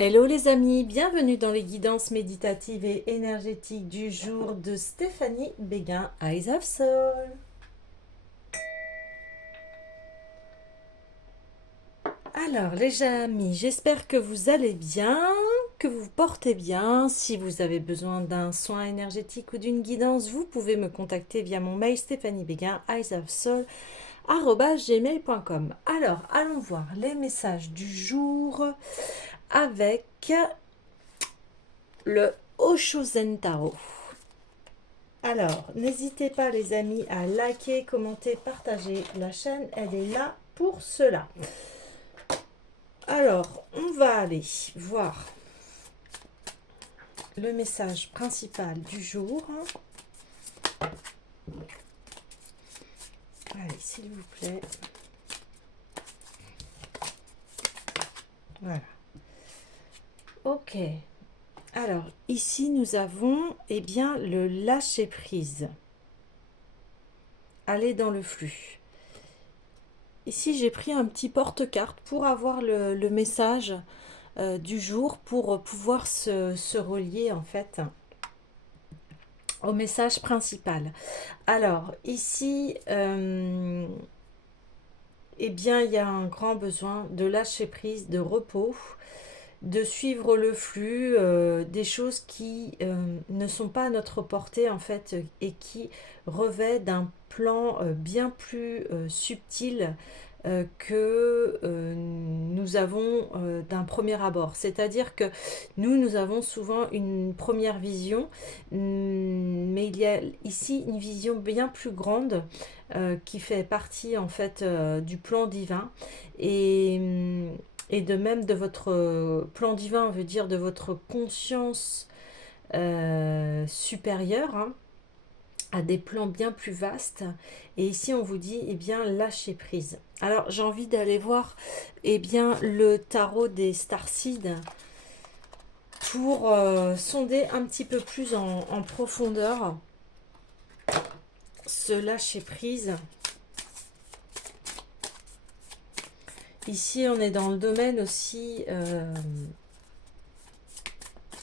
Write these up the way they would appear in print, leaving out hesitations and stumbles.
Hello les amis, bienvenue dans les guidances méditatives et énergétiques du jour de Stéphanie Béguin, Eyes of Soul. Alors les amis, j'espère que vous allez bien, que vous vous portez bien. Si vous avez besoin d'un soin énergétique ou d'une guidance, vous pouvez me contacter via mon mail Stéphanie Béguin, Eyes of Soul, @gmail.com. Alors, allons voir les messages du jour avec le Osho Zen Tarot. Alors, n'hésitez pas les amis à liker, commenter, partager la chaîne, elle est là pour cela. Alors, on va aller voir le message principal du jour. Allez, s'il vous plaît. Voilà. Ok. Alors, ici, nous avons, eh bien, le lâcher-prise. Aller dans le flux. Ici, j'ai pris un petit porte-carte pour avoir le message du jour, pour pouvoir se relier, en fait, au message principal. Alors, ici, eh bien, il y a un grand besoin de lâcher prise, de repos, de suivre le flux, des choses qui ne sont pas à notre portée en fait et qui revêtent d'un plan bien plus subtil que nous avons d'un premier abord. C'est-à-dire que nous avons souvent une première vision, mais il y a ici une vision bien plus grande qui fait partie en fait du plan divin et de même de votre plan divin, veut dire de votre conscience supérieure, hein, à des plans bien plus vastes. Et ici, on vous dit, eh bien, lâcher prise. Alors, j'ai envie d'aller voir, eh bien, le tarot des starseeds pour sonder un petit peu plus en profondeur ce lâcher prise. Ici, on est dans le domaine aussi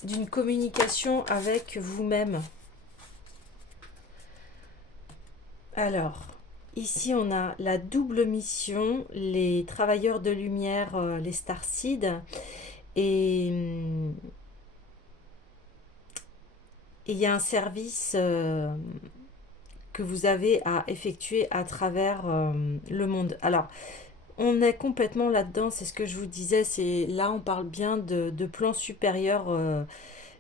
d'une communication avec vous-même. Alors, ici, on a la double mission, les travailleurs de lumière, les starseeds, et il y a un service que vous avez à effectuer à travers le monde. Alors, on est complètement là-dedans, c'est ce que je vous disais, c'est là on parle bien de plan supérieur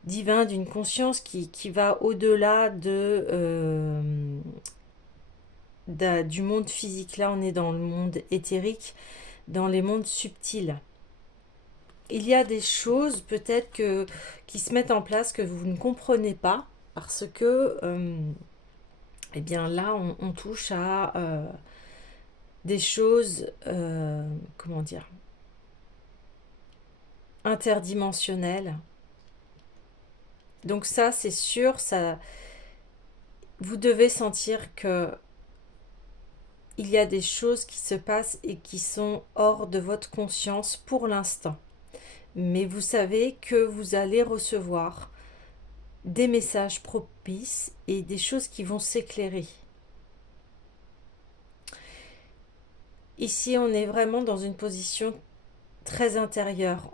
divin, d'une conscience qui va au-delà du monde physique. Là on est dans le monde éthérique, dans les mondes subtils. Il y a des choses peut-être qui se mettent en place que vous ne comprenez pas parce que eh bien là on touche à des choses, comment dire, interdimensionnelles. Donc ça, c'est sûr, ça, vous devez sentir que il y a des choses qui se passent et qui sont hors de votre conscience pour l'instant. Mais vous savez que vous allez recevoir des messages propices et des choses qui vont s'éclairer. Ici, on est vraiment dans une position très intérieure.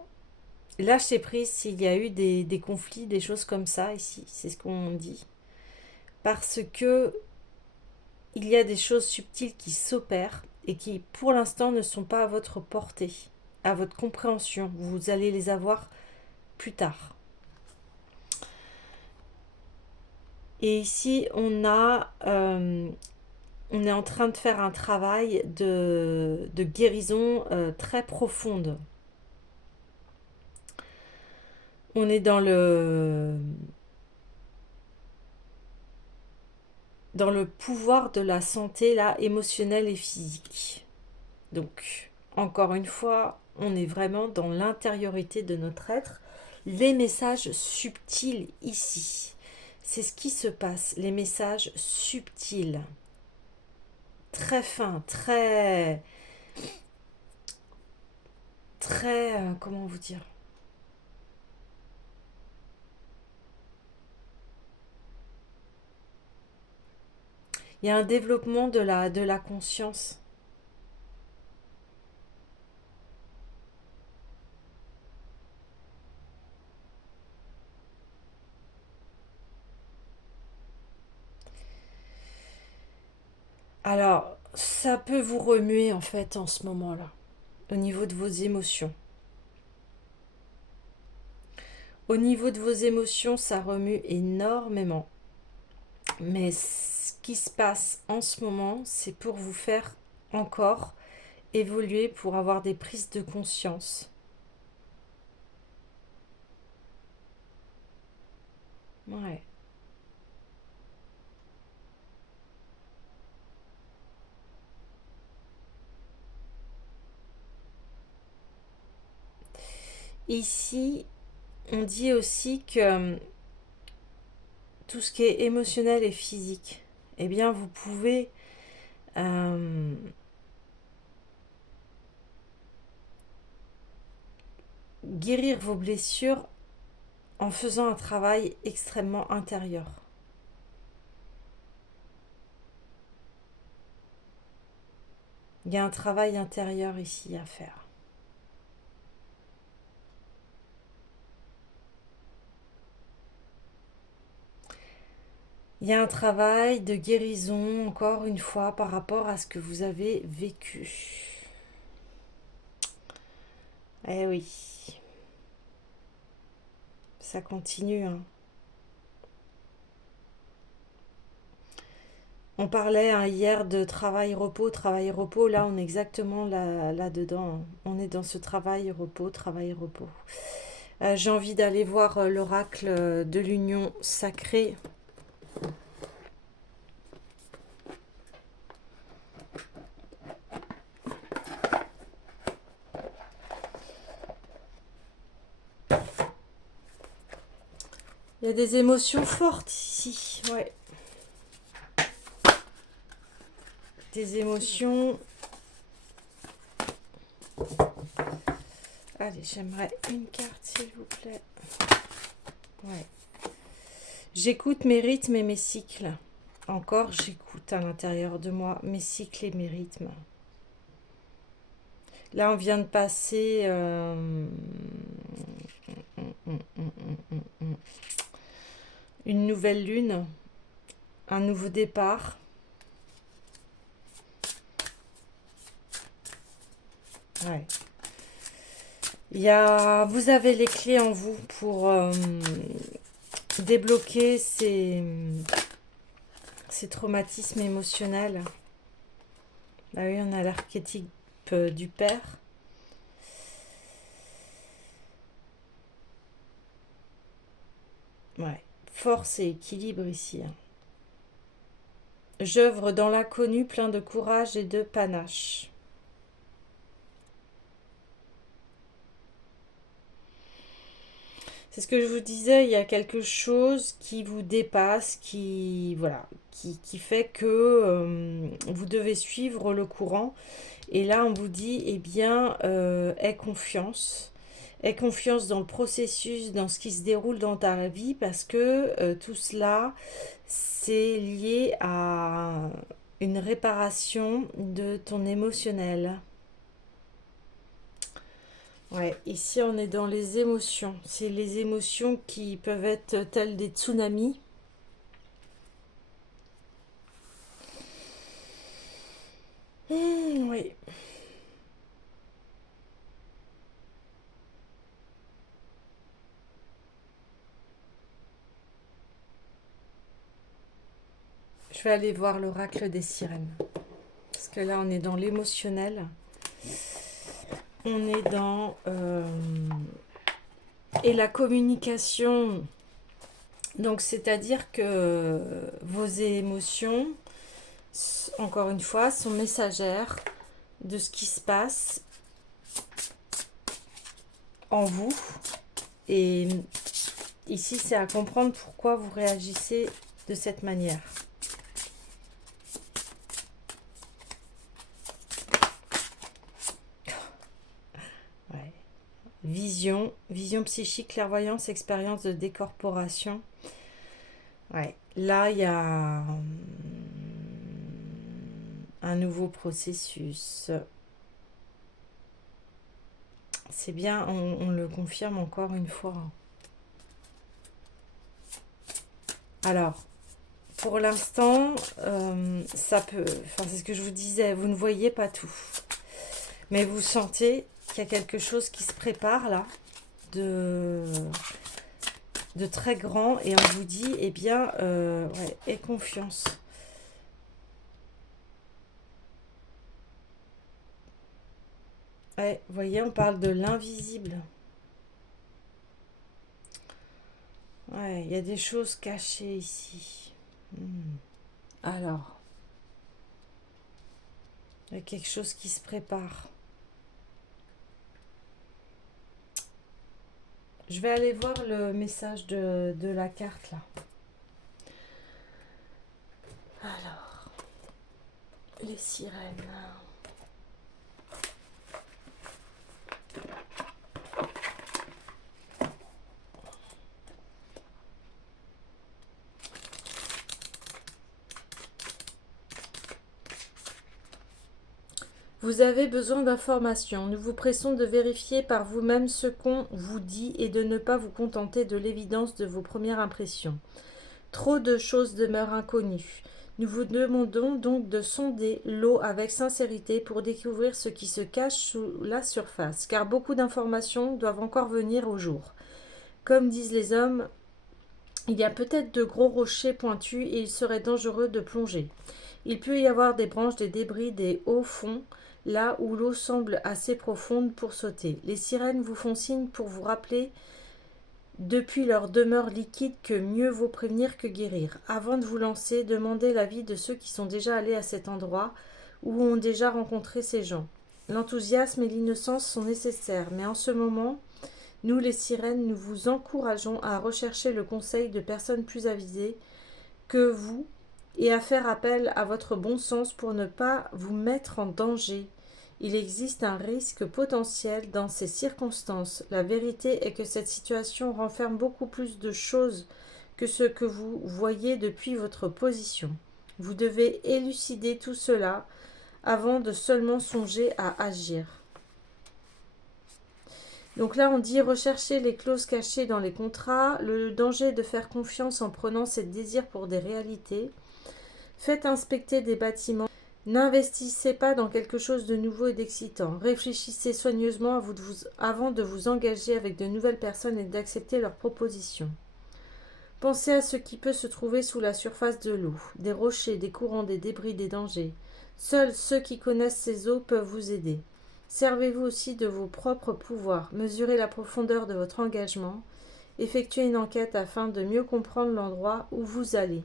Lâchez prise s'il y a eu des conflits, des choses comme ça ici, c'est ce qu'on dit. Parce que il y a des choses subtiles qui s'opèrent et qui, pour l'instant, ne sont pas à votre portée, à votre compréhension. Vous allez les avoir plus tard. Et ici, on est en train de faire un travail de guérison très profonde. On est dans le pouvoir de la santé là, émotionnelle et physique. Donc, encore une fois, on est vraiment dans l'intériorité de notre être. Les messages subtils ici, c'est ce qui se passe. Les messages subtils, très fins, très, très, comment vous dire, Il y a un développement de la conscience. Alors, ça peut vous remuer en fait en ce moment-là, au niveau de vos émotions. Au niveau de vos émotions, ça remue énormément. Mais ce qui se passe en ce moment, c'est pour vous faire encore évoluer, pour avoir des prises de conscience. Ouais. Ici, on dit aussi que tout ce qui est émotionnel et physique, eh bien, vous pouvez euh, guérir vos blessures en faisant un travail extrêmement intérieur. Il y a un travail intérieur ici à faire. Il y a un travail de guérison, encore une fois, par rapport à ce que vous avez vécu. Eh oui, ça continue, hein. On parlait hier de travail-repos, travail-repos. Là, on est exactement là-dedans, hein. On est dans ce travail-repos, travail-repos. J'ai envie d'aller voir l'oracle de l'union sacrée. Il y a des émotions fortes ici, ouais. Des émotions. Allez, j'aimerais une carte, s'il vous plaît. Ouais. J'écoute mes rythmes et mes cycles. Encore, j'écoute à l'intérieur de moi mes cycles et mes rythmes. Là, on vient de passer une nouvelle lune, un nouveau départ. Ouais. Vous avez les clés en vous pour débloquer ces traumatismes émotionnels. Ah oui, on a l'archétype du père. Ouais. Force et équilibre ici, hein. J'œuvre dans l'inconnu, plein de courage et de panache. C'est ce que je vous disais, il y a quelque chose qui vous dépasse, voilà, qui fait que vous devez suivre le courant. Et là, on vous dit, eh bien, aie confiance. Aie confiance dans le processus, dans ce qui se déroule dans ta vie, parce que tout cela, c'est lié à une réparation de ton émotionnel. Ouais, ici on est dans les émotions. C'est les émotions qui peuvent être telles des tsunamis. Oui. Je vais aller voir l'oracle des sirènes. Parce que là on est dans l'émotionnel. On est dans... et la communication. Donc c'est-à-dire que vos émotions, encore une fois, sont messagères de ce qui se passe en vous. Et ici, c'est à comprendre pourquoi vous réagissez de cette manière. Ouais. Vision psychique, clairvoyance, expérience de décorporation. Ouais. Là, il y a un nouveau processus. C'est bien, on le confirme encore une fois. Alors, pour l'instant, ça peut... Enfin, c'est ce que je vous disais, vous ne voyez pas tout. Mais vous sentez qu'il y a quelque chose qui se prépare là, de très grand. Et on vous dit, eh bien, ouais, aie confiance. Ouais, vous voyez, on parle de l'invisible. Ouais, il y a des choses cachées ici. Alors, il y a quelque chose qui se prépare. Je vais aller voir le message de la carte là. Alors, les sirènes. Vous avez besoin d'informations. Nous vous pressons de vérifier par vous-même ce qu'on vous dit et de ne pas vous contenter de l'évidence de vos premières impressions. Trop de choses demeurent inconnues. Nous vous demandons donc de sonder l'eau avec sincérité pour découvrir ce qui se cache sous la surface, car beaucoup d'informations doivent encore venir au jour. Comme disent les hommes, il y a peut-être de gros rochers pointus et il serait dangereux de plonger. Il peut y avoir des branches, des débris, des hauts fonds, là où l'eau semble assez profonde pour sauter. Les sirènes vous font signe pour vous rappeler depuis leur demeure liquide que mieux vaut prévenir que guérir. Avant de vous lancer, demandez l'avis de ceux qui sont déjà allés à cet endroit ou ont déjà rencontré ces gens. L'enthousiasme et l'innocence sont nécessaires, mais en ce moment, nous les sirènes, nous vous encourageons à rechercher le conseil de personnes plus avisées que vous et à faire appel à votre bon sens pour ne pas vous mettre en danger. Il existe un risque potentiel dans ces circonstances. La vérité est que cette situation renferme beaucoup plus de choses que ce que vous voyez depuis votre position. Vous devez élucider tout cela avant de seulement songer à agir. Donc là, on dit rechercher les clauses cachées dans les contrats, le danger de faire confiance en prenant ses désirs pour des réalités. Faites inspecter des bâtiments. N'investissez pas dans quelque chose de nouveau et d'excitant. Réfléchissez soigneusement avant de vous engager avec de nouvelles personnes et d'accepter leurs propositions. Pensez à ce qui peut se trouver sous la surface de l'eau, des rochers, des courants, des débris, des dangers. Seuls ceux qui connaissent ces eaux peuvent vous aider. Servez-vous aussi de vos propres pouvoirs, mesurez la profondeur de votre engagement, effectuez une enquête afin de mieux comprendre l'endroit où vous allez.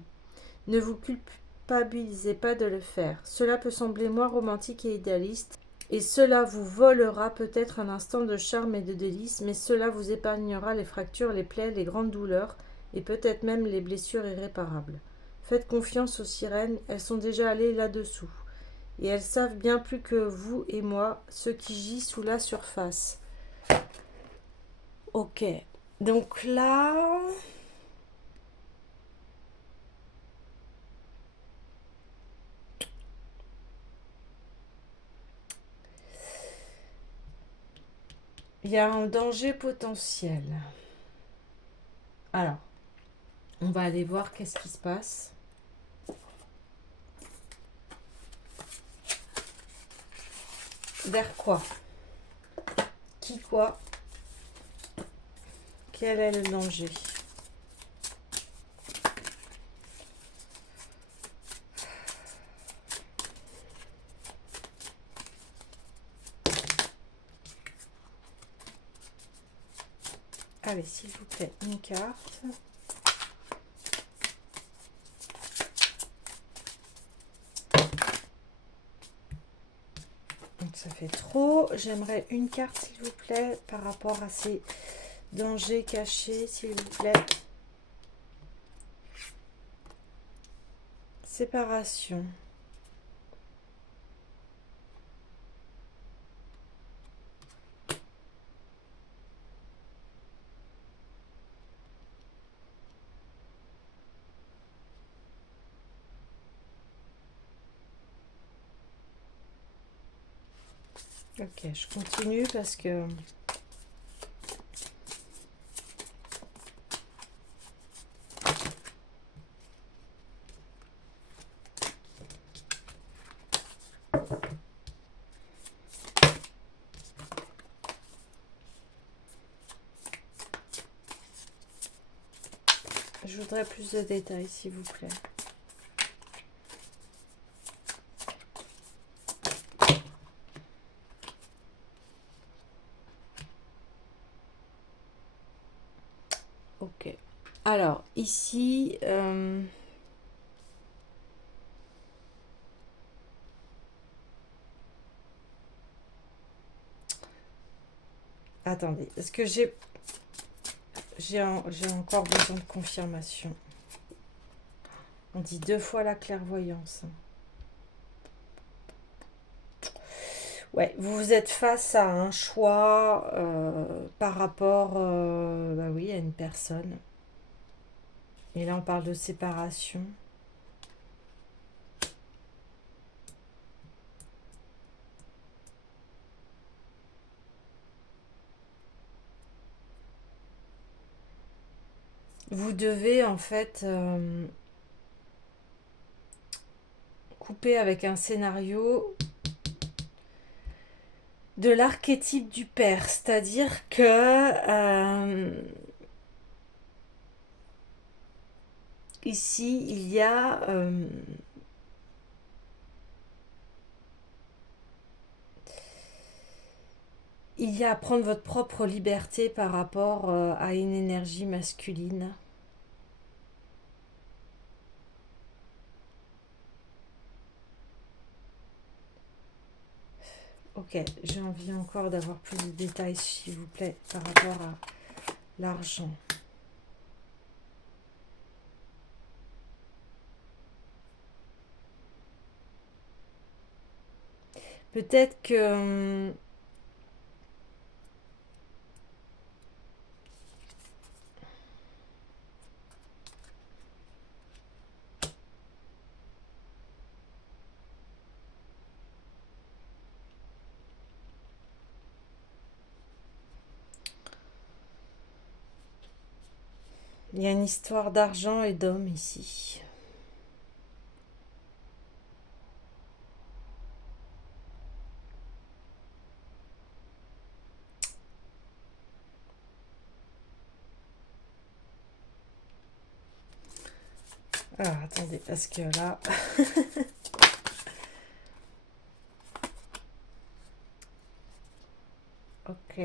Ne vous culpabilisez pas de le faire. Cela peut sembler moins romantique et idéaliste, et cela vous volera peut-être un instant de charme et de délice, mais cela vous épargnera les fractures, les plaies, les grandes douleurs, et peut-être même les blessures irréparables. Faites confiance aux sirènes, elles sont déjà allées là-dessous, et elles savent bien plus que vous et moi ce qui gît sous la surface. Ok, donc là... il y a un danger potentiel. Alors, on va aller voir qu'est-ce qui se passe. Vers quoi? Qui quoi? Quel est le danger? Allez, s'il vous plaît, une carte. Donc ça fait trop. J'aimerais une carte, s'il vous plaît, par rapport à ces dangers cachés, s'il vous plaît. Séparation. Ok, je continue parce que je voudrais plus de détails, s'il vous plaît. Ok. Alors, ici, attendez, est-ce que j'ai encore besoin de confirmation? On dit 2 fois la clairvoyance. Ouais, vous êtes face à un choix par rapport bah oui, à une personne. Et là, on parle de séparation. Vous devez en fait couper avec un scénario de l'archétype du père, c'est-à-dire que ici il y a à prendre votre propre liberté par rapport à une énergie masculine. Ok, j'ai envie encore d'avoir plus de détails, s'il vous plaît, par rapport à l'argent. Peut-être que il y a une histoire d'argent et d'homme ici. Alors, attendez, parce que là... Ok.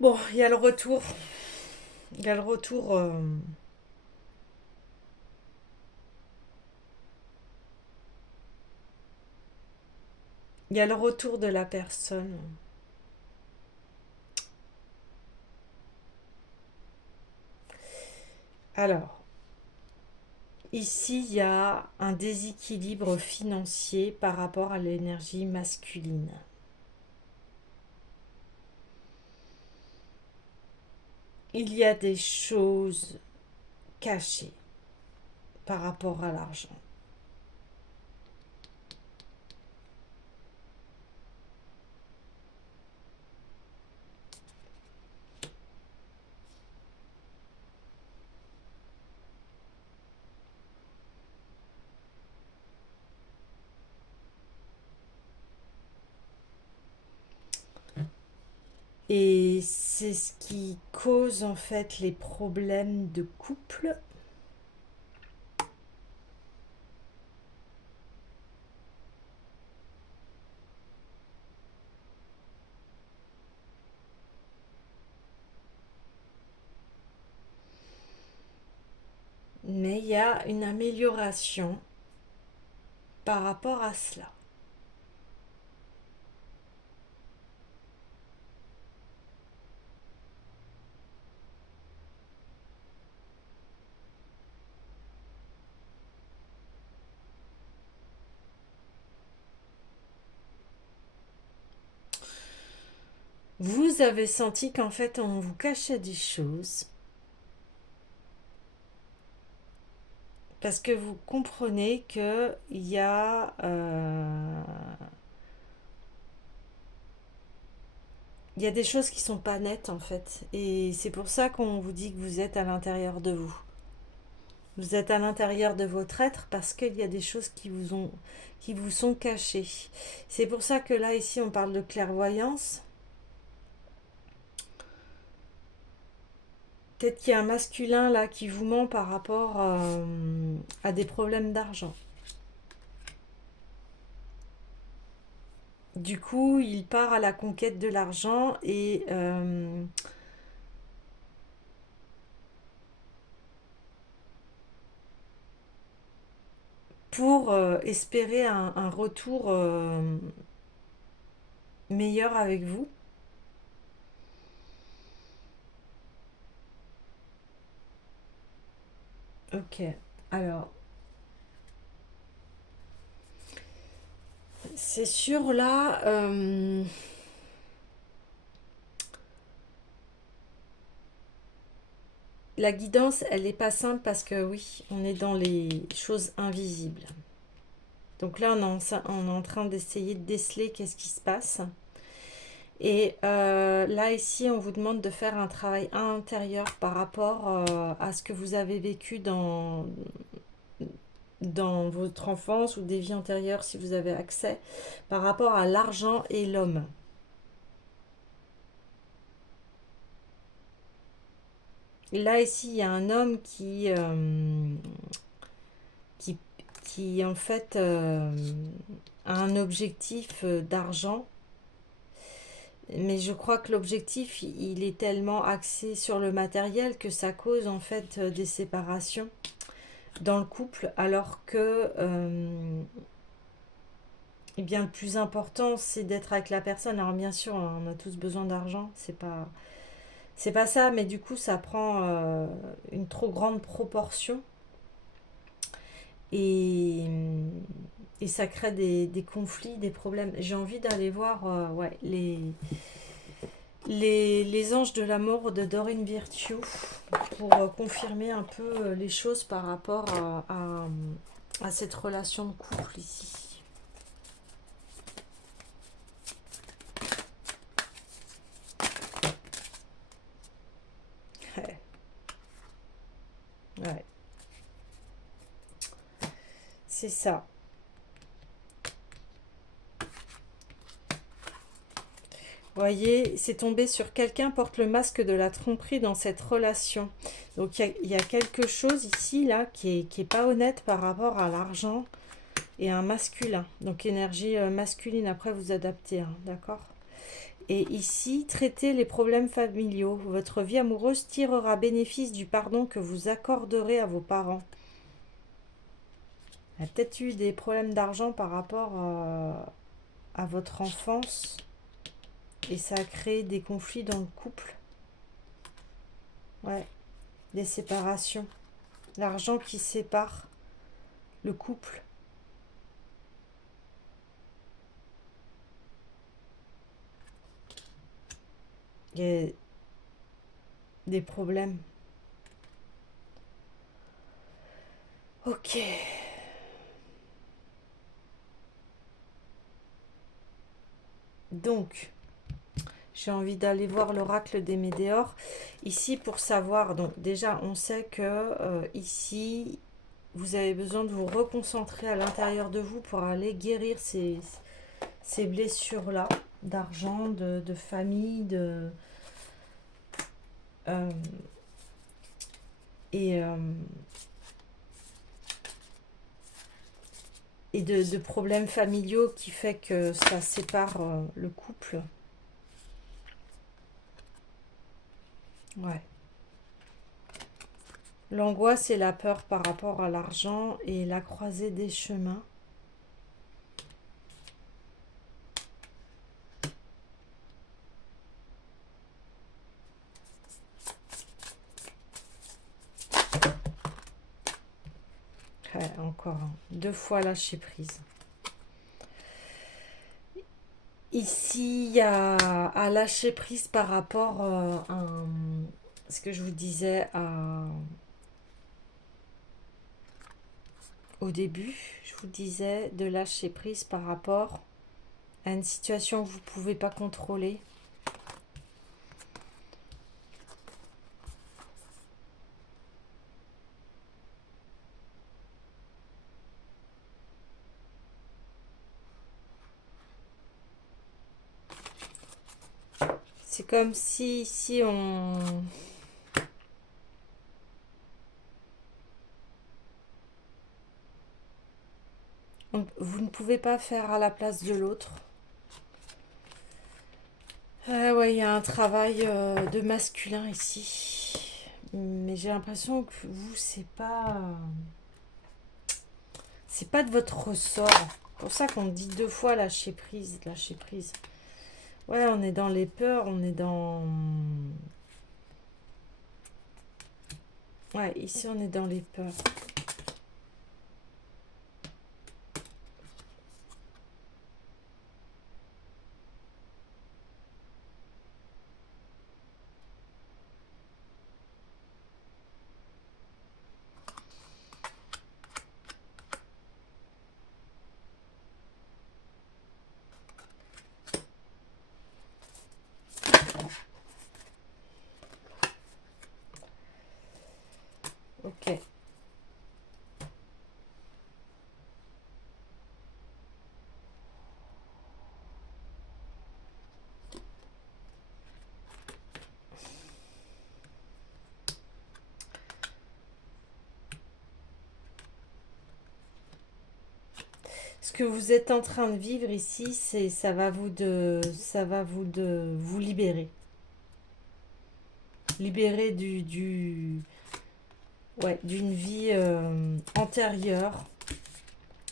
Bon, il y a le retour. Il y a le retour... il y a le retour de la personne. Alors, ici, il y a un déséquilibre financier par rapport à l'énergie masculine. Il y a des choses cachées par rapport à l'argent. Et c'est ce qui cause en fait les problèmes de couple. Mais il y a une amélioration par rapport à cela. Vous avez senti qu'en fait on vous cachait des choses parce que vous comprenez que il y a des choses qui sont pas nettes en fait, et c'est pour ça qu'on vous dit que vous êtes à l'intérieur de vous. Vous êtes à l'intérieur de votre être parce qu'il y a des choses qui vous sont cachées. C'est pour ça que là ici on parle de clairvoyance. Peut-être qu'il y a un masculin là qui vous ment par rapport à des problèmes d'argent. Du coup, il part à la conquête de l'argent et pour espérer un retour meilleur avec vous. Ok. Alors, c'est sûr là, la guidance, elle n'est pas simple parce que oui, on est dans les choses invisibles. Donc là, on est en train d'essayer de déceler qu'est-ce qui se passe. Et là, ici, on vous demande de faire un travail intérieur par rapport à ce que vous avez vécu dans votre enfance ou des vies antérieures, si vous avez accès, par rapport à l'argent et l'homme. Là, ici, il y a un homme qui, qui en fait, a un objectif d'argent. Mais je crois que l'objectif, il est tellement axé sur le matériel que ça cause en fait des séparations dans le couple, alors que eh bien, le plus important, c'est d'être avec la personne. Alors bien sûr, on a tous besoin d'argent, c'est pas ça, mais du coup, ça prend une trop grande proportion et, et ça crée des conflits, des problèmes. J'ai envie d'aller voir ouais, les anges de l'amour de Dorine Virtue pour confirmer un peu les choses par rapport à cette relation de couple ici. Ouais. Ouais. C'est ça. Voyez, c'est tombé sur quelqu'un porte le masque de la tromperie dans cette relation. Donc il y a quelque chose ici, là, qui est pas honnête par rapport à l'argent et un masculin. Donc énergie masculine, après vous adaptez, hein, d'accord? Et ici, traitez les problèmes familiaux. Votre vie amoureuse tirera bénéfice du pardon que vous accorderez à vos parents. Il y a peut-être eu des problèmes d'argent par rapport à votre enfance. Et ça a créé des conflits dans le couple. Ouais, des séparations. L'argent qui sépare le couple. Il y a des problèmes. Ok. Donc, j'ai envie d'aller voir l'oracle des Médéors. Ici, pour savoir, donc déjà, on sait que ici, vous avez besoin de vous reconcentrer à l'intérieur de vous pour aller guérir ces blessures-là, d'argent, de famille, euh, et, euh, et de problèmes familiaux qui fait que ça sépare le couple. Ouais. L'angoisse et la peur par rapport à l'argent et la croisée des chemins. Ouais, 2 fois lâcher prise. Ici, il y a à lâcher prise par rapport ce que je vous disais au début. Je vous disais de lâcher prise par rapport à une situation que vous ne pouvez pas contrôler. C'est comme si ici vous ne pouvez pas faire à la place de l'autre. Ah ouais, il y a un travail de masculin ici. Mais j'ai l'impression que vous, c'est pas de votre ressort. C'est pour ça qu'on dit deux fois lâcher prise, lâcher prise. Ouais, on est dans les peurs, on est dans... Ouais, ici on est dans les peurs. Ok. Ce que vous êtes en train de vivre ici, ça va vous libérer. Libérer ouais, d'une vie antérieure,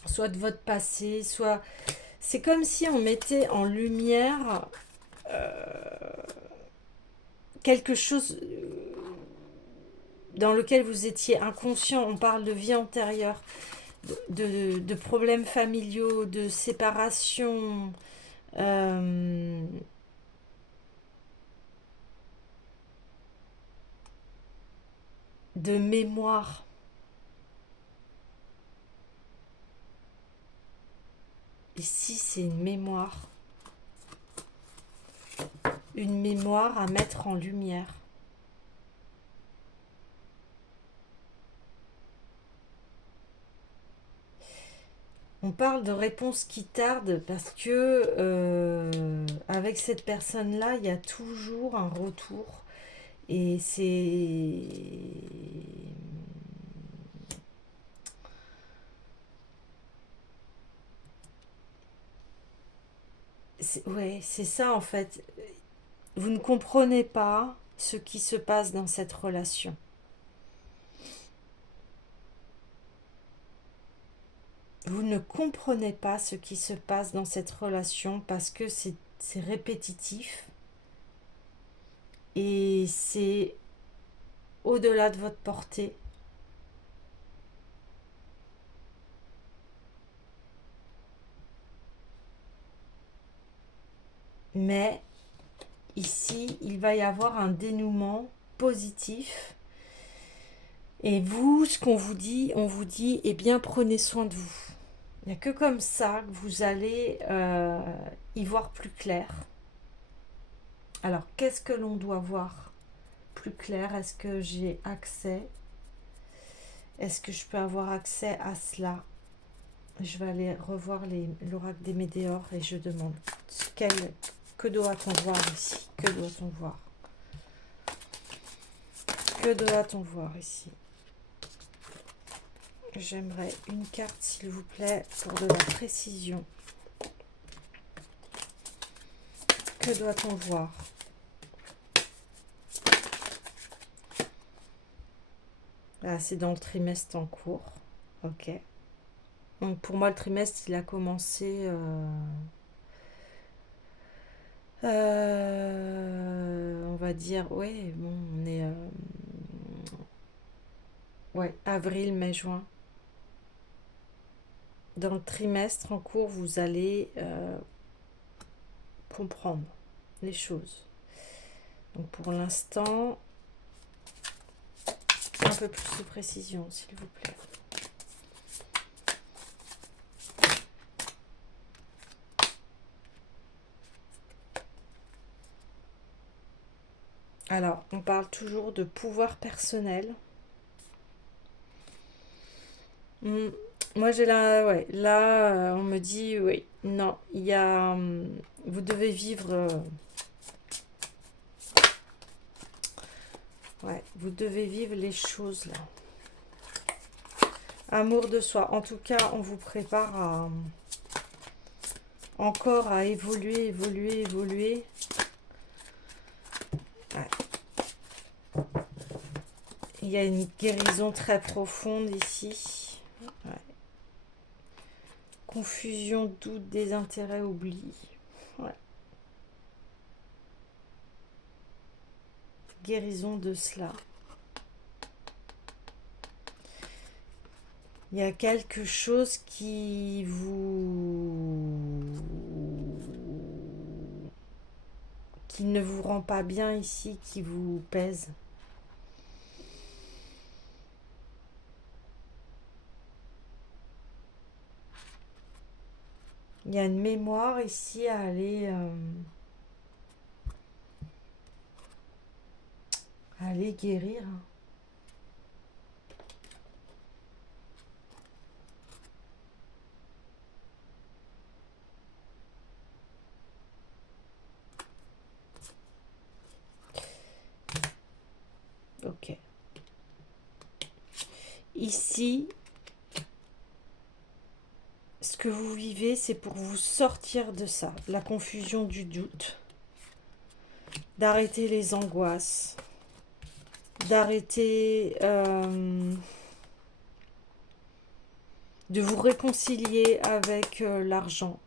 soit de votre passé, soit... C'est comme si on mettait en lumière quelque chose dans lequel vous étiez inconscient. On parle de vie antérieure, de problèmes familiaux, de séparation, euh, de mémoire. Ici, c'est une mémoire à mettre en lumière. On parle de réponses qui tardent parce que avec cette personne-là, il y a toujours un retour. Et ouais, c'est ça en fait. Vous ne comprenez pas ce qui se passe dans cette relation. Vous ne comprenez pas ce qui se passe dans cette relation parce que c'est répétitif et c'est au-delà de votre portée. Mais ici, il va y avoir un dénouement positif. Et vous, ce qu'on vous dit, on vous dit, eh bien, prenez soin de vous. Il n'y a que comme ça que vous allez y voir plus clair. Alors, qu'est-ce que l'on doit voir plus clair? Est-ce que j'ai accès? Est-ce que je peux avoir accès à cela? Je vais aller revoir l'oracle des météores et je demande que doit-on voir ici? Que doit-on voir? Que doit-on voir ici? J'aimerais une carte, s'il vous plaît, pour de la précision. Que doit-on voir? Ah, c'est dans le trimestre en cours. Ok. Donc pour moi, le trimestre, il a commencé... on va dire, ouais, bon, on est... ouais, avril, mai, juin. Dans le trimestre en cours, vous allez comprendre les choses. Donc pour l'instant, un peu plus de précision, s'il vous plaît. Alors, on parle toujours de pouvoir personnel. Moi, j'ai là, ouais, là, on me dit, oui, non, il y a, vous devez vivre, ouais, vous devez vivre les choses là. Amour de soi. En tout cas, on vous prépare à, encore à évoluer, évoluer, évoluer. Ouais. Il y a une guérison très profonde ici. Ouais. Confusion, doute, désintérêt, oubli. Ouais. Guérison de cela. Il y a quelque chose qui ne vous rend pas bien ici, qui vous pèse. Il y a une mémoire ici à aller guérir. Ok. Ici, ce que vous vivez, c'est pour vous sortir de ça, la confusion du doute, d'arrêter les angoisses, d'arrêter de vous réconcilier avec l'argent.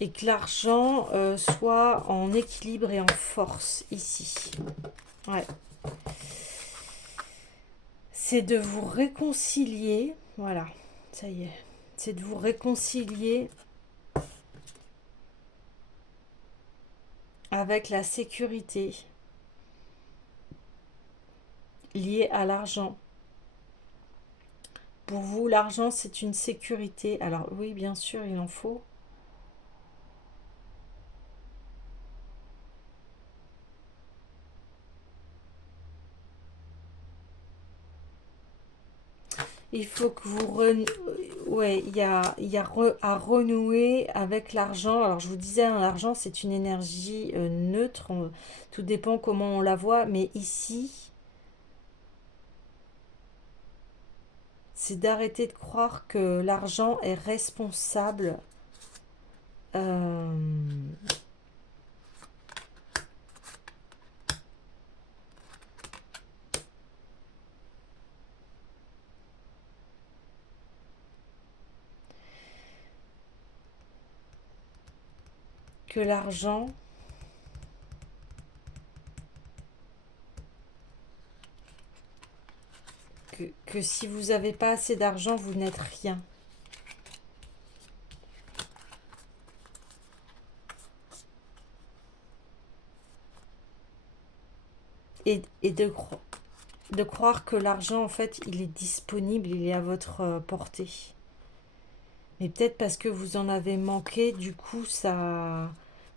Et que l'argent soit en équilibre et en force ici. Ouais. C'est de vous réconcilier. Voilà, ça y est. C'est de vous réconcilier avec la sécurité liée à l'argent. Pour vous, l'argent, c'est une sécurité. Alors oui, bien sûr, il en faut. Il faut que vous... Ouais, il y a à renouer avec l'argent. Alors, je vous disais, hein, l'argent, c'est une énergie neutre. Tout dépend comment on la voit. Mais ici, c'est d'arrêter de croire que l'argent est responsable que l'argent... Que si vous n'avez pas assez d'argent, vous n'êtes rien. Et de croire que l'argent, en fait, il est disponible, il est à votre portée. Mais peut-être parce que vous en avez manqué, du coup, ça...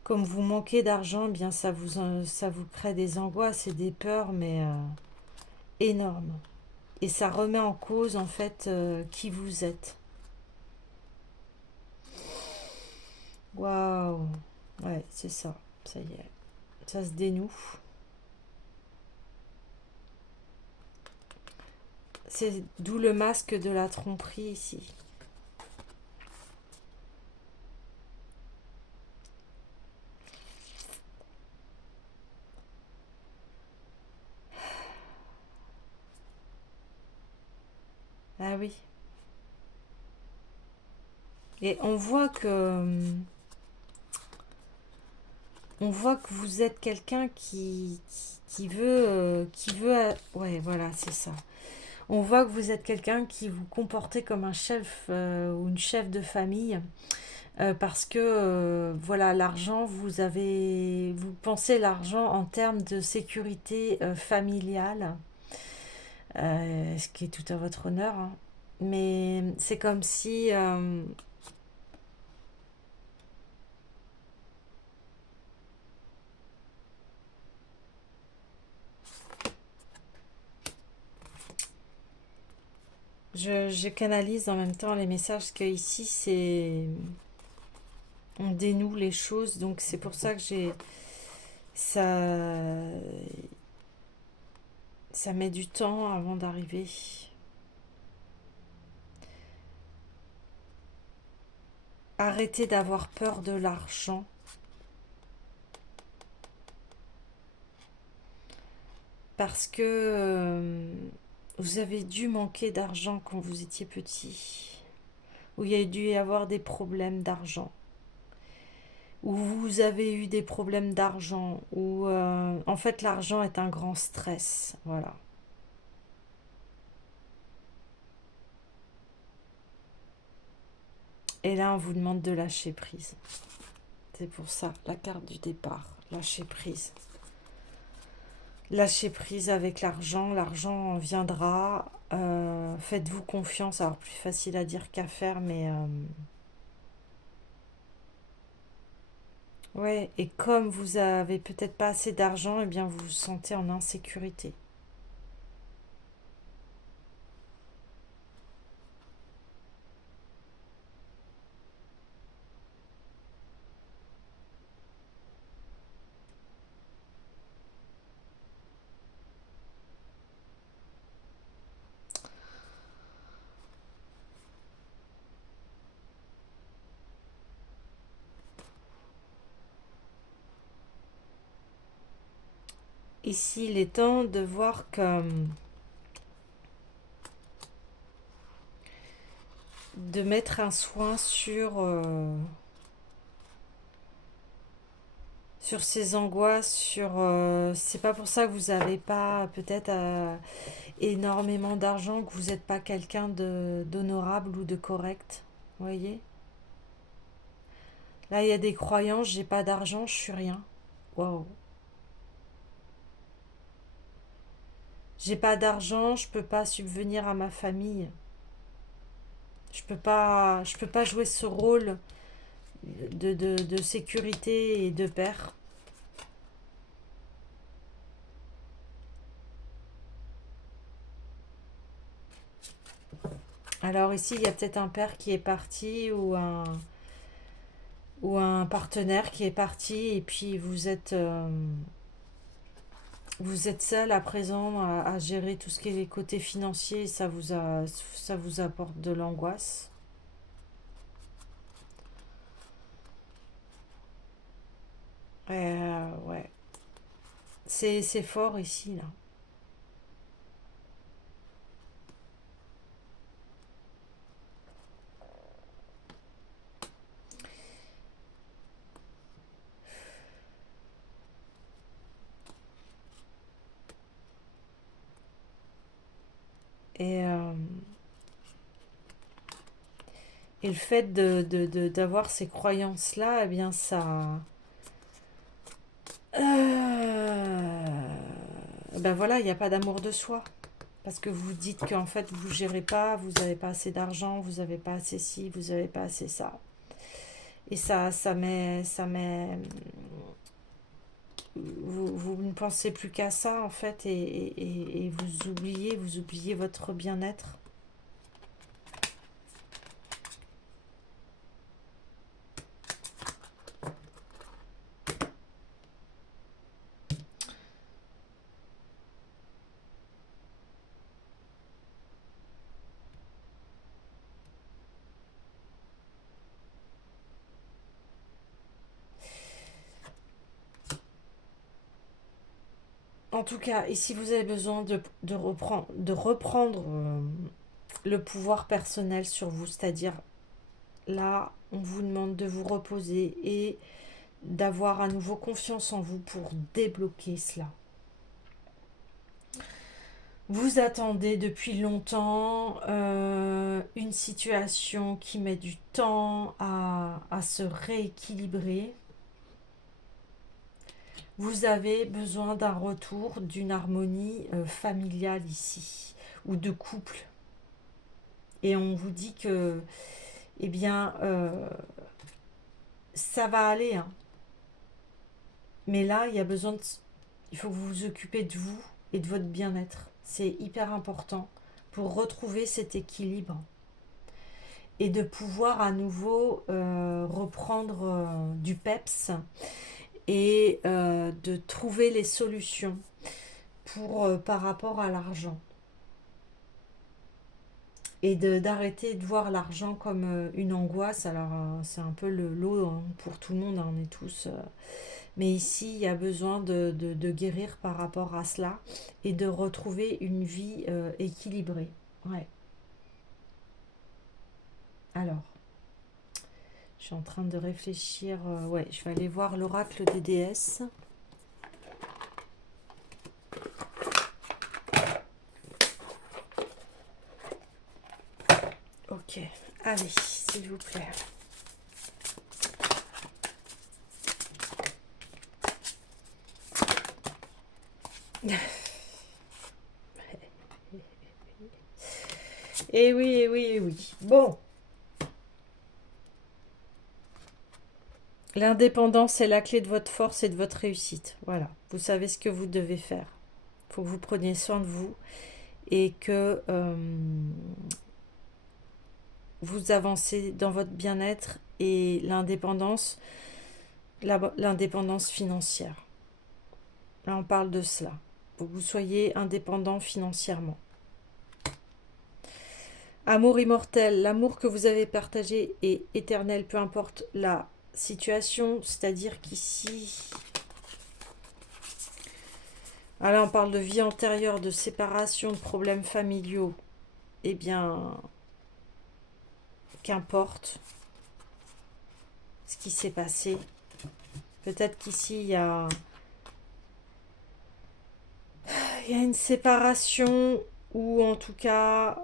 Comme vous manquez d'argent, eh bien ça vous crée des angoisses et des peurs, mais énormes. Et ça remet en cause, en fait, qui vous êtes. Waouh! Ouais, c'est ça. Ça y est. Ça se dénoue. C'est d'où le masque de la tromperie ici. Ah oui. Et on voit que vous êtes quelqu'un qui veut, ouais, voilà, c'est ça. On voit que vous êtes quelqu'un qui vous comportez comme un chef ou une chef de famille parce que voilà, l'argent, vous pensez l'argent en termes de sécurité familiale, ce qui est tout à votre honneur, hein. Mais c'est comme si je canalise en même temps les messages parce que ici c'est on dénoue les choses, donc c'est pour ça que j'ai ça ça met du temps avant d'arriver. Arrêtez d'avoir peur de l'argent parce que vous avez dû manquer d'argent quand vous étiez petit, où il y a dû y avoir des problèmes d'argent, où vous avez eu des problèmes d'argent, où en fait l'argent est un grand stress, voilà. Et là on vous demande de lâcher prise. C'est pour ça, la carte du départ, lâcher prise. Lâchez prise avec l'argent, l'argent viendra. Faites-vous confiance. Alors plus facile à dire qu'à faire, mais ouais. Et comme vous avez peut-être pas assez d'argent, eh bien vous vous sentez en insécurité. Ici, il est temps de voir que de mettre un soin sur ces angoisses, c'est pas pour ça que vous n'avez pas peut-être énormément d'argent, que vous n'êtes pas quelqu'un d'honorable ou de correct. Vous voyez? Là, il y a des croyances, j'ai pas d'argent, je suis rien. Waouh. J'ai pas d'argent, je peux pas subvenir à ma famille. Je peux pas jouer ce rôle de sécurité et de père. Alors ici, il y a peut-être un père qui est parti ou un partenaire qui est parti et puis vous êtes seul à présent à gérer tout ce qui est les côtés financiers et ça vous apporte de l'angoisse. Ouais, c'est fort ici là. Et, euh, et le fait d'avoir ces croyances-là, eh bien ben voilà, il n'y a pas d'amour de soi. Parce que vous dites qu'en fait, vous gérez pas, vous n'avez pas assez d'argent, vous n'avez pas assez ci, vous n'avez pas assez ça. Et vous ne pensez plus qu'à ça, en fait, et vous oubliez votre bien-être. En tout cas, et si vous avez besoin de reprendre le pouvoir personnel sur vous, c'est-à-dire là, on vous demande de vous reposer et d'avoir à nouveau confiance en vous pour débloquer cela. Vous attendez depuis longtemps une situation qui met du temps à se rééquilibrer. Vous avez besoin d'un retour, d'une harmonie familiale ici, ou de couple. Et on vous dit que, eh bien, ça va aller, hein. Mais là, il faut que vous vous occupez de vous et de votre bien-être. C'est hyper important pour retrouver cet équilibre et de pouvoir à nouveau reprendre du peps et de trouver les solutions par rapport à l'argent. Et d'arrêter de voir l'argent comme une angoisse. Alors, c'est un peu le lot hein, pour tout le monde, hein, on est tous. Mais ici, il y a besoin de guérir par rapport à cela et de retrouver une vie équilibrée. Ouais. Alors, je suis en train de réfléchir. Ouais, je vais aller voir l'oracle des déesses. Ok, allez, s'il vous plaît. Eh oui, eh oui, eh oui. Bon, l'indépendance est la clé de votre force et de votre réussite. Voilà, vous savez ce que vous devez faire. Il faut que vous preniez soin de vous et que vous avancez dans votre bien-être et l'indépendance financière. Là, on parle de cela. Faut que vous soyez indépendant financièrement. Amour immortel, l'amour que vous avez partagé est éternel, peu importe la situation, c'est-à-dire qu'ici, là on parle de vie antérieure, de séparation, de problèmes familiaux. Eh bien, qu'importe ce qui s'est passé. Peut-être qu'ici, il y a une séparation ou en tout cas,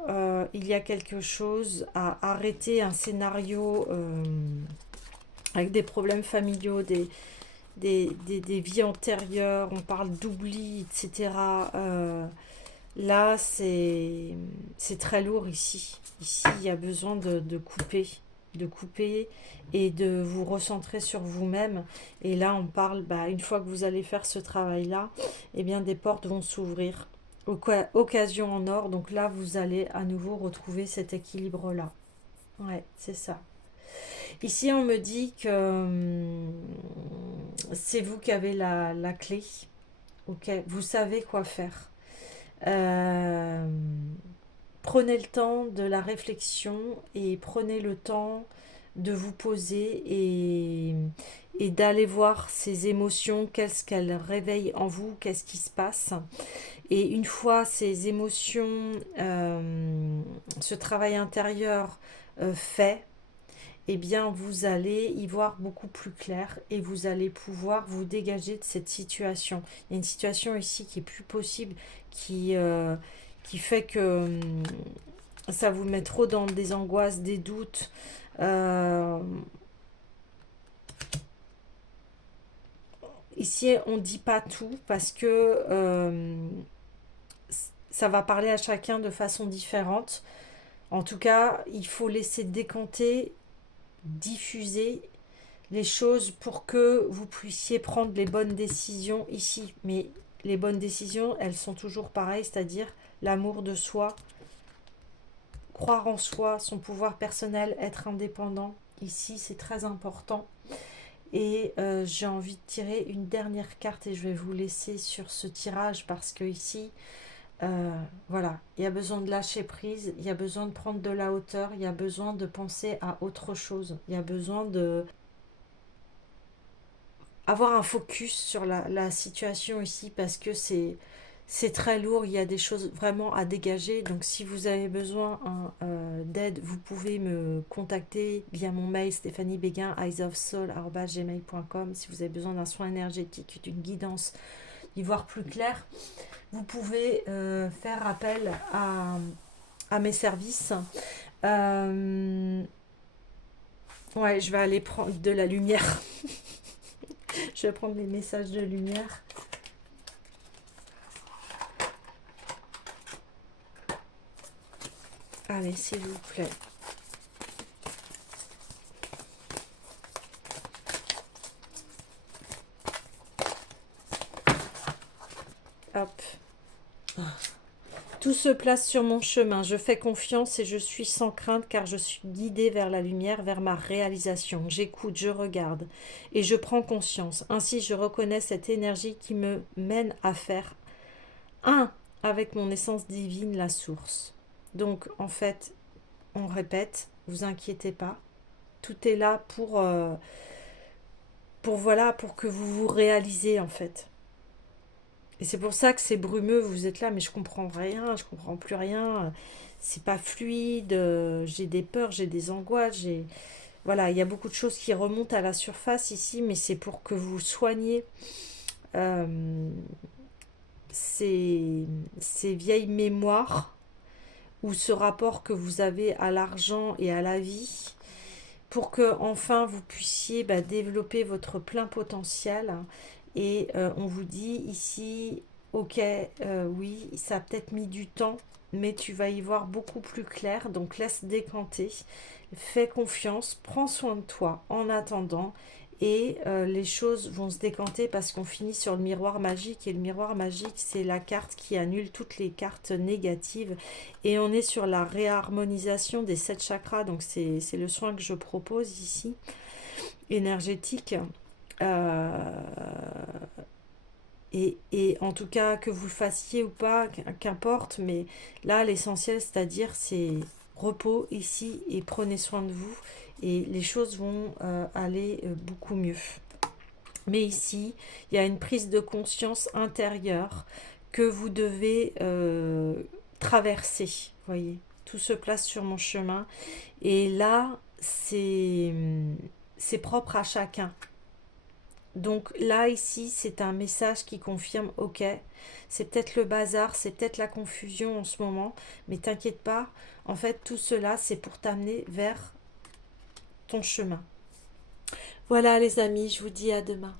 il y a quelque chose à arrêter, un scénario avec des problèmes familiaux, des vies antérieures, on parle d'oubli, etc. Là, c'est très lourd ici. Ici, il y a besoin de couper et de vous recentrer sur vous-même. Et là, on parle, une fois que vous allez faire ce travail-là, eh bien, des portes vont s'ouvrir. Occasion en or. Donc là, vous allez à nouveau retrouver cet équilibre-là. Ouais, c'est ça. Ici, on me dit que c'est vous qui avez la clé. Ok, vous savez quoi faire. Euh, Prenez le temps de la réflexion et prenez le temps de vous poser et d'aller voir ces émotions, qu'est-ce qu'elles réveillent en vous, qu'est-ce qui se passe. Et une fois ces émotions, ce travail intérieur fait, eh bien vous allez y voir beaucoup plus clair et vous allez pouvoir vous dégager de cette situation. Il y a une situation ici qui est plus possible, qui fait que ça vous met trop dans des angoisses, des doutes. Ici, on ne dit pas tout parce que ça va parler à chacun de façon différente. En tout cas, il faut laisser décanter, diffuser les choses pour que vous puissiez prendre les bonnes décisions ici. Mais les bonnes décisions, elles sont toujours pareilles, c'est-à-dire l'amour de soi, croire en soi, son pouvoir personnel, être indépendant. Ici, c'est très important. Et j'ai envie de tirer une dernière carte et je vais vous laisser sur ce tirage parce que ici, voilà, il y a besoin de lâcher prise, il y a besoin de prendre de la hauteur, il y a besoin de penser à autre chose, il y a besoin de avoir un focus sur la situation ici parce que c'est très lourd, il y a des choses vraiment à dégager. Donc si vous avez besoin d'aide, vous pouvez me contacter via mon mail stephaniebéguin@eyesofsoul@gmail.com. Si vous avez besoin d'un soin énergétique, d'une guidance, y voir plus clair, vous pouvez faire appel à mes services. Euh, ouais, je vais aller prendre de la lumière. Je vais prendre les messages de lumière. Allez, s'il vous plaît. Hop. Tout se place sur mon chemin. Je fais confiance et je suis sans crainte car je suis guidée vers la lumière, vers ma réalisation. J'écoute, je regarde et je prends conscience. Ainsi, je reconnais cette énergie qui me mène à faire un avec mon essence divine, la source. Donc, en fait, on répète, vous inquiétez pas. Tout est là voilà, pour que vous vous réalisez, en fait. Et c'est pour ça que c'est brumeux, vous êtes là, mais je comprends rien, je comprends plus rien, c'est pas fluide, j'ai des peurs, j'ai des angoisses, Voilà, il y a beaucoup de choses qui remontent à la surface ici, mais c'est pour que vous soigniez euh, ces, ces vieilles mémoires ou ce rapport que vous avez à l'argent et à la vie, pour que enfin vous puissiez développer votre plein potentiel. Et on vous dit ici, ok, oui, ça a peut-être mis du temps, mais tu vas y voir beaucoup plus clair. Donc laisse décanter, fais confiance, prends soin de toi en attendant. Et les choses vont se décanter parce qu'on finit sur le miroir magique. Et le miroir magique, c'est la carte qui annule toutes les cartes négatives. Et on est sur la réharmonisation des 7 chakras. Donc c'est le soin que je propose ici, énergétique. Euh, et en tout cas, que vous le fassiez ou pas, qu'importe, mais là, l'essentiel, c'est-à-dire, c'est repos ici et prenez soin de vous et les choses vont aller beaucoup mieux. Mais ici, il y a une prise de conscience intérieure que vous devez traverser. Voyez, tout se place sur mon chemin et là, c'est propre à chacun. Donc là, ici, c'est un message qui confirme, ok, c'est peut-être le bazar, c'est peut-être la confusion en ce moment, mais t'inquiète pas, en fait, tout cela, c'est pour t'amener vers ton chemin. Voilà les amis, je vous dis à demain.